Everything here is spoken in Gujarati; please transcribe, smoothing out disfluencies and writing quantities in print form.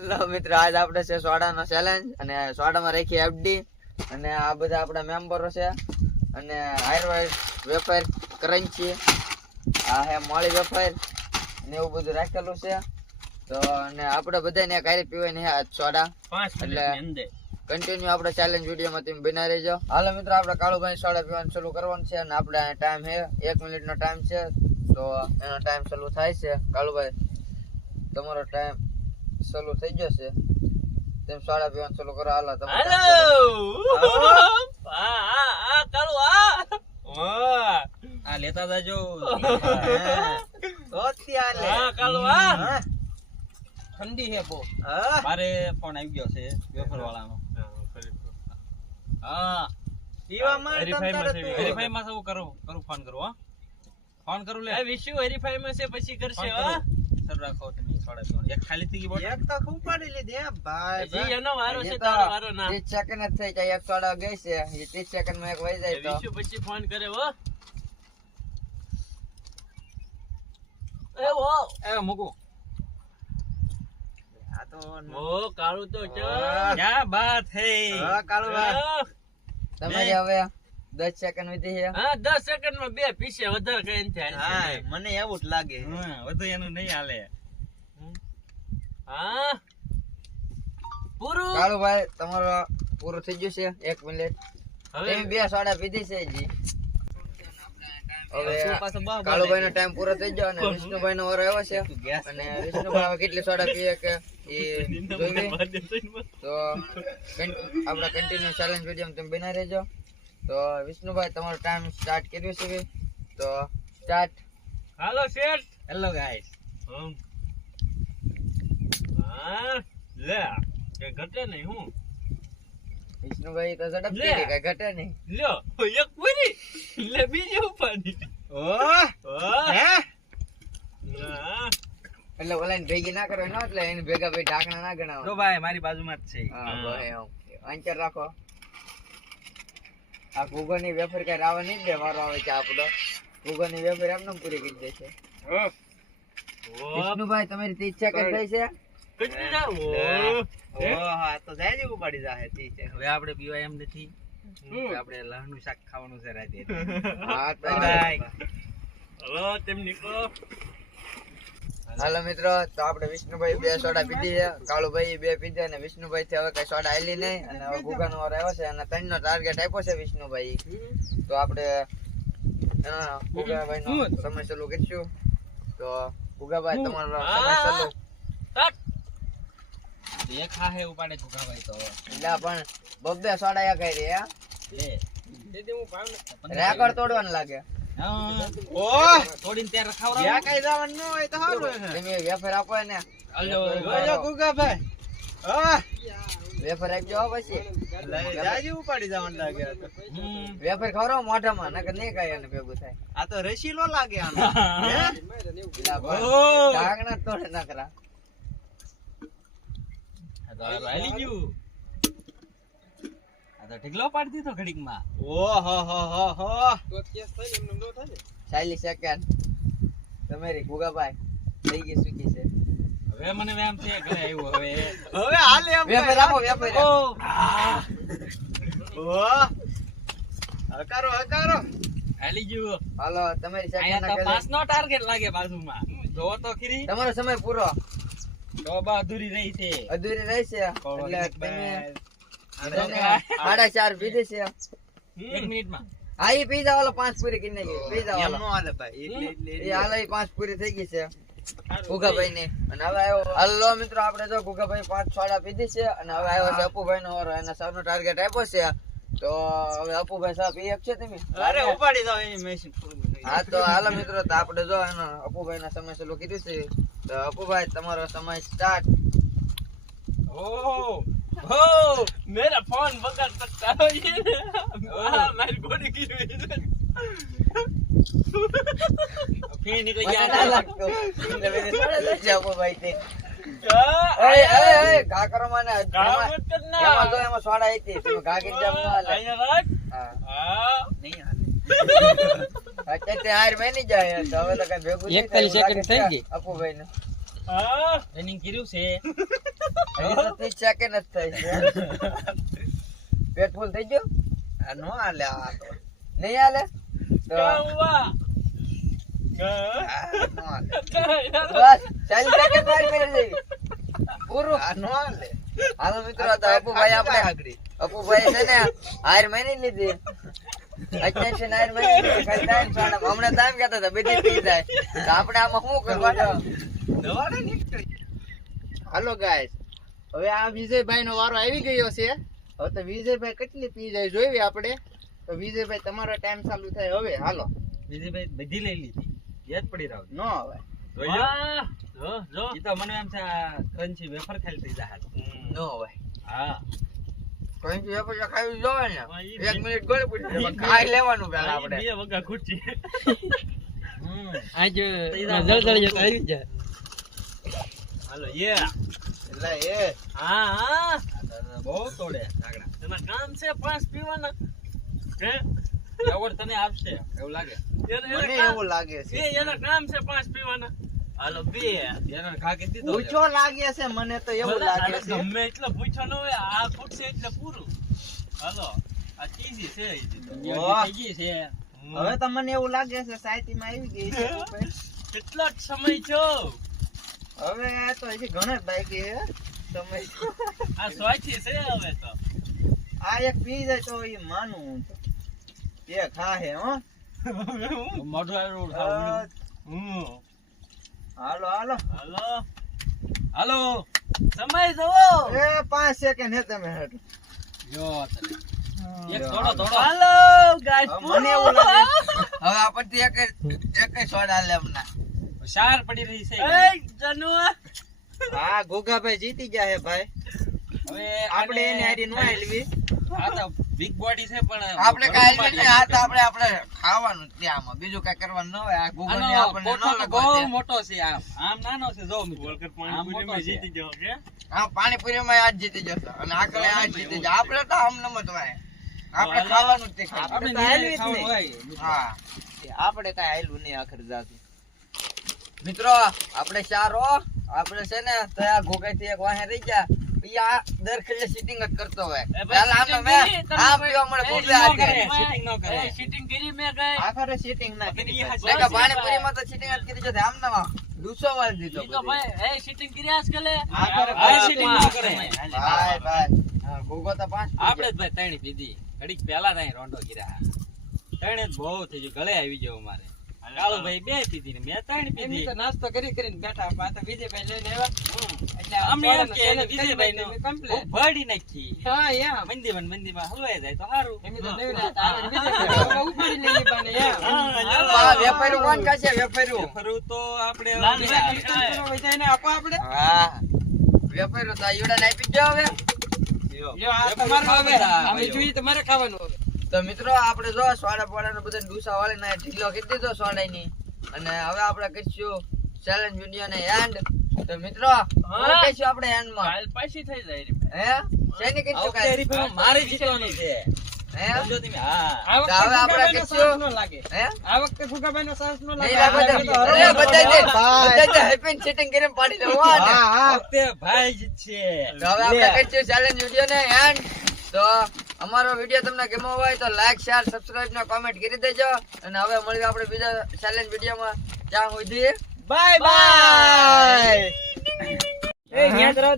હેલો મિત્રો, આજ આપણે છે સોડાનો ચેલેન્જ અને સોડામાં રાખી એફડી અને આ બધા આપણા મેમ્બરો છે અને હાયરવાઇડ વેફર કરન્ચી આ હે મોળી વેફર ને એવું બધું રાખેલું છે. તો અને આપણે બધાને કારે પીવાની હે આજ સોડા, એટલે કન્ટિન્યુ આપણે ચેલેન્જ વિડીયોમાં તમે બના રહેજો. હાલો મિત્રો, આપણે કાળુભાઈ સોડા પીવાનું શરૂ કરવાનું છે અને આપણે ટાઈમ હે 1 મિનિટનો ટાઈમ છે. તો એનો ટાઈમ શરૂ થાય છે. કાળુભાઈ, તમારો ટાઈમ ચાલુ થઈ જશે. તેમ સોડા પીવાનું ચાલુ કરો. હાલો તમે. આ લેતા જાજો. ઠંડી હે બહુ. મારે ફોન આવી ગયો છે વેફર વાળાનો. હા, વેરીફાઈ માં શું કરું ફોન કરું. હા, ફોન કરું લે. વિશુ વેરીફાઈ માં છે પછી કરશે. હા, સર રાખો તમે સોડા પીવાનું. એક ખાલી થઈ ગઈ બોટલ. એક તો ખૂબ પાડી લીધી હે ભાઈ. જી એનો વારો છે, તારો વારો ના. 30 સેકન્ડ જ થઈ જાય. એક સોડા ગઈ છે. એ 30 સેકન્ડ માં એક વહી જાય તો વિશુ પછી ફોન કરે. હો એ મૂકો. આ તો ઓ કાળુ તો ક્યાં બાત હે. હા કાળુ ભાઈ, તમારી હવે 10 સેકન્ડ વધી છે. હા, 10 સેકન્ડ માં બે પીસે વધારે કઈ નથી. હા, મને એવું જ લાગે. હા, વધુ એનું નહીં હાલે. હા, પૂરું. કાળુભાઈ, તમારો પૂરું થઈ ગયું છે. 1 મિનિટ. હવે તમે 2 સોડા પીધી છે જી. હવે કાળુભાઈ નો ટાઈમ પૂરો થઈ ગયો અને વિષ્ણુભાઈ નો વારો આવ્યો છે. અને વિષ્ણુભાઈ હવે કેટલી સોડા પીએ કે એ જોઈએ. તો આપણા કન્ટિન્યુ ચેલેન્જ વિડીયો તમે બના રહેજો. તો વિષ્ણુભાઈ, તમારો ટાઈમ સ્ટાર્ટ કર્યો છે. તો સ્ટાર્ટ. હાલો સેટ. Hello guys. હા લે, કે ઘટે નહીં. હું વિષ્ણુભાઈ તો ઝડપથી કઈ ઘટે નહીં. લ્યો એક પૂરી લે, બીજી ઉપાડી. હે એટલે ઓલાને ભેગી ના કરો ને, એટલે એને ભેગા ભાઈ ઢાંકણા ના ગણાવો. તો ભાઈ મારી બાજુમાં જ છે. હા ભાઈ, અંચર રાખો. આ ઘૂગરની વેફર કઈ રાવા નહીં દે. વારો આવે છે આપણો. ઘૂગરની વેફર એમને પૂરી કરી દે છે. વિષ્ણુભાઈ, તમારી 30 સેકન્ડ થઈ છે. હવે આપણે પીવાય એમ નથી. આપણે લહણનું શાક ખાવાનું છે રાતે. હા તો હલો તેમ નીકળો. હાલો મિત્રો, તો આપણે વિષ્ણુભાઈ 2 સોડા પીધી છે, કાળુભાઈ 2 પીધા અને વિષ્ણુભાઈ થી હવે કઈ સોડા આલી નહીં. અને હવે ગુગાનો વારો આવ્યો છે અને 3 નો ટાર્ગેટ આપ્યો છે વિષ્ણુભાઈ. તો આપણે ગુગાભાઈ નો સમય ચાલુ કરીશું. તો ગુગાભાઈ, તમારો સમય ચાલુ. એક ખાહે ઉપાડે ગુગાભાઈ તો. એટલે પણ 2 સોડા એક કરી હે. લે દે હું ભાવ ને રેકોર્ડ તોડવાનું લાગે. ઓ તોડીને ત્યાં રખાવરા. યા કઈ જવાનું ન હોય તો હારું હે. તમે વેફર આપો ને. હલો ગુગાભાઈ. હા, વેફર આપજો પછી. જાજી ઉપાડી જવાનું લાગે. વેફર ખવડાવો મોઢામાં, નકર નહીં કાય એને ભેગું થાય. આ તો રસીલો લાગે આનો. ઢાંકણા તોડે નકરા. હાલી ગયું. આ તો ઢીકલો પાડી દીધો ઘડીક માં. ઓહો હો હો હો. તો કેસ થઈ એમ નો થાય ને. 40 સેકન્ડ. તમારી ગુગાભાઈ થઈ ગઈ સુકી છે. હવે મને એમ છે ઘરે આવ્યો. હવે હાલે એમ. વેફર આપો, વેફર. ઓ હકારો હકારો. હાલી ગયું. હાલો, તમારી સેકન્ડ આયા તો ના 5 નો ટાર્ગેટ લાગે બાજુમાં. જો તો ખરી. તમારો સમય પૂરો. તો બા અધૂરી રહી છે. અધૂરી રહેશે એટલે તમે 4.5 પીધી છે. 1 મિનિટમાં. હા, ઈ પી જાવ. 5 પૂરી કરી નાખી. પી જાવ. એમ નો હાલે ભાઈ. એટલે એ હાલ 5 પૂરી થઈ ગઈ છે ગુગાભાઈ ની. અને હવે આવ્યો. હાલો મિત્રો, આપણે જો ગુગાભાઈ 5 સોડા પીધી છે અને હવે આવ્યો છે અપુભાઈ નો વારો. એના સર નો ટાર્ગેટ આપ્યો છે. તો હવે અપુભાઈ સાહેબ પી એક છે તમે. અરે ઉપાડી જાવ એની મેશિન. હા તો હાલો મિત્રો, તો આપણે જો એનો અપુભાઈ ના સમય ચાલુ કીધું છે. તો અપુભાઈ, તમારો સમય સ્ટાર્ટ. ओ ओ मेरा फोन बगल सकता है ये मेरी गोली की हुई फिर निकल गया ના લાગતો. એટલે મેં સોડા લઈ જાવ અપુભાઈ તે. क्या એ ઘા કરો મને. काम मत करना એમાં જો એમાં સોડા હતી. તમે ઘા કરી જાવ ન હાલે. आया रख હા, हां नहीं हाले અત્યારે હાર મેની જાય તો હવે તો કઈ ભેગું નહીં થાય. 41 સેકન્ડ થઈ ગઈ અપુભાઈ ને. હા રનિંગ કર્યું છે હજી તો 30 સેકન્ડ જ થઈ છે. પેટ ફૂલ થઈ ગયું? આ નો હાલે આ તો. નહીં હાલે તો નો હાલે. બસ 40 સેકન્ડ મારી મેરે જઈ પૂરું. આ નો હાલે. હાલો મિત્રો, તો અપુભાઈ આપણે અપુભાઈ છે ને હાર માની લીધી. અત્યારે છે ને હાર માની લીધી. ખાલી ટાઈમ સોડા હમણાં ટાઈમ કહેતા હતા બધી પી જાય. તો આપણે આમાં શું કરવાનું? દવાડે નીકળી. હાલો ગાઈસ, હવે આ વિજયભાઈ નો વારો આવી ગયો છે. હવે તો વિજયભાઈ કેટલી પી જાય જોઈએ આપણે. તો વિજયભાઈ તમારો ટાઈમ ચાલુ થાય હવે. હાલો. વિજયભાઈ બધી લઈ લીધી, યાદ પડી રાવ. નો હવે જો ઈ તો મને એમ છે આ ક્રન્ચી વેફર ખાલી થઈ જાય. નો હોય હા, કોઈ બી વેપાર ખાવી જોવે ને 1 મિનિટ ગોળે પૂછી ખાઈ લેવાનું પેલા આપણે. બે વગા ખૂટી. આજ જળજળ જતો આવી જાય. હાલો યે. એટલે એ હા બહુ તોડે નાગડા. એના કામ છે 5 પીવાના. હે એવોર્ડ તને આપશે એવું લાગે? મને એવું લાગે છે. એના કામ છે 5 પીવાના. હાલો બે એના ખા કે દીધો. પૂછો લાગે છે મને તો એવું લાગે છે. ગમે એટલો પૂછો ન હોય, આ ફૂટશે એટલે પૂરું. હાલો આ ચીઝી છે વાહ. થઈ ગઈ છે. હવે તો મને એવું લાગે છે સાયતીમાં આવી ગઈ છે. કેટલો જ સમય છો? હવે તો હજી ઘણા જ બાકી છે સમય. આ સ્વાચી છે હવે તો. આ એક પી જાય તો એ માનું એ ખાહે હો. મોઢું આવું હાલો હાલો હાલો હાલો સમય જોવો. એ 5 સેકન્ડ હે તમે હેડ. જો તને એક થોડો થોડો. હાલો ગાઈસ, મને એવું લાગે હવે આપણથી એક સોડા લે હમણાં. શાર પડી રહી છે. એ જનુ હા ગોગાભાઈ જીતી ગયા હે ભાઈ. હવે આપણે એને હારી નો આલવી. આ તો બિગ બોડી છે પણ આપણે કાઈ નહીં, આ તો આપણે ખાવાનું જ છે આમાં, બીજું કઈ કરવાનું ન હોય. આ ગૂગલ ને આપણને ન બહુ લગવા મોટો છે. આમ નાનો છે. જો મિત્રો આમ મોટો જીતી ગયો કે આ પાણીપુરીમાં આજ જીતી જશે અને આકલે આજ જીતી જાય. આપણે તો આમ નમ જ હોય, આપણે ખાવાનું જ છે. આપણે તો હાલવી જ નહીં. હા આપણે કઈ આયલું નહીં આખર જાતું. મિત્રો આપણે ચાર હો, આપણે છે ને તો આ ગોગાઈ થી એક વાહે રહી ગયા. ઈ આ દર ખેલે સીટિંગ જ કરતો હોય. પેલા આમ મે આમ પીવા મળે ગોગલે હારી ગઈ. સીટિંગ ન કરે. સીટિંગ કરી મે ગઈ. આખરે સીટિંગ ના કરી. કે પાણીપુરીમાં તો સીટિંગ જ કરી જશે. આમ ના દૂસો વાળ દીધો. ઈ તો ભાઈ એ સીટિંગ કર્યા જ કરે. આખરે સીટિંગ ન કરે. ભાઈ ભાઈ હા ગોગો તો 5 આપણે જ ભાઈ ત્રણ પીધી. ઘડીક પહેલા ત્યાં રોંડો કર્યા. ત્રણે જ બહુ થઈ ગયું. ગળે આવી ગયો મારે. કાળુભાઈ 2 પીધી ને મેં 3 પીધી. તો નાસ્તો કરી કરીને બેઠા પાછા વિજયભાઈ લઈને આવ્યા. એટલે અમે એમ કે વિજયભાઈ કમ્પ્લીટ. ભડી નાખી. હા એમ મંદિરમાં હલવાઈ જાય તો સારું. એમ તો નવી રાત આવે વિજયભાઈ ઉપાડી લઈ બાને એમ. આ વેપારી કોણ કાશે? વેપારી ફરું તો આપણે વિજયને આપો આપણે. હા વેપારી તો ઈડા નાઈ પી જાવ હવે. લ્યો આ તમારો હવે અમે જોઈએ તમારે ખાવાનું હવે. તો મિત્રો આપણે જો સોડા પોડાને બધા ડૂસા વાળી ના ઢીલો કરી દીધો સોડાની, અને હવે આપણે કરીશું ચેલેન્જ વિડિયો ને એન્ડ. તો મિત્રો શું કહીશું આપણે એન્ડ માં? કાલ પાછી થઈ જાય રે. હે શેની કરીશું કાલ? મારે જીતવાનું છે. હે સમજો તમે? હા આ તો હવે આપણે વખતે કહીશું નો લાગે. હે આ વખતે ફુગાભાઈનો સાહસ નો નહીં લાગે. લાગે તો બધા હેપી સીટિંગ કરીને પાડી લેવો હા હા વખતે ભાઈ જીતશે. તો હવે આપણે કરીશું ચેલેન્જ વિડિયો ને એન્ડ. તો અમારો વિડિયો તમને ગમ્યો હોય તો લાઈક શેર સબસ્ક્રાઇબ ને કોમેન્ટ કરી દેજો, અને હવે મળીએ આપણે બીજા ચેલેન્જ વિડિયોમાં. ત્યાં સુધી બાય બાય. એ યાદ રાખો